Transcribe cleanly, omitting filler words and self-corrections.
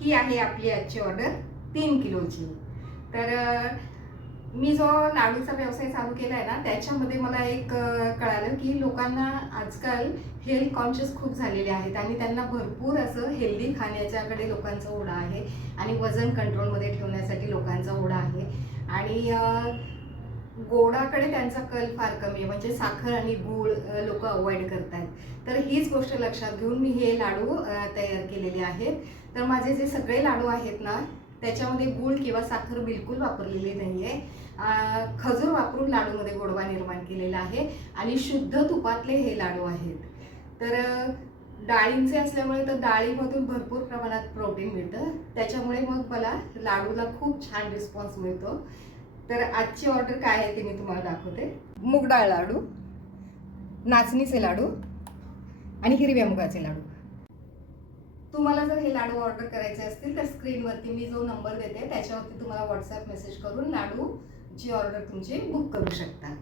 ही आहे आपली आजची ऑर्डर 3 किलोची। तर मी जो लाडूचा व्यवसाय चालू केला आहे ना, त्याच्यामध्ये मला एक कळालं की लोकांना आजकाल हेल्थ कॉन्शियस खूप झालेले आहेत आणि त्यांना भरपूर असं हेल्दी खाण्याच्याकडे लोकांचा ओढा आहे आणि वजन कंट्रोलमध्ये ठेवण्यासाठी लोकांचा ओढा आहे आणि गोडाकडे त्यांचा कल फार कमी आहे, म्हणजे साखर आणि गूळ लोक अवॉइड करतात। तर हीच गोष्ट लक्षात घेऊन मी हे लाडू तयार केलेले आहेत। तर माझे जे सगळे लाडू आहेत ना, त्याच्यामध्ये गूळ किंवा साखर बिलकुल वापरलेली नाही आहे। खजूर वापरून लाडूमध्ये गोडवा निर्माण केलेला आहे आणि शुद्ध तुपातले हे लाडू आहेत। तर डाळींचे असल्यामुळे तर डाळीमधून भरपूर प्रमाणात प्रोटीन मिळतं, त्याच्यामुळे मग मला लाडूला खूप छान रिस्पॉन्स मिळतो। तर आजची ऑर्डर काय आहे ते मी तुम्हाला दाखवते। मूग डाळ लाडू, नाचणीचे लाडू आणि हिरव्या मुगाचे लाडू। तुम्हाला जर हे लाडू ऑर्डर करायचे असतील तर स्क्रीनवरती मी जो नंबर देते त्याच्यावरती तुम्हाला व्हॉट्सअप मेसेज करून लाडूची ऑर्डर तुमची बुक करू शकता।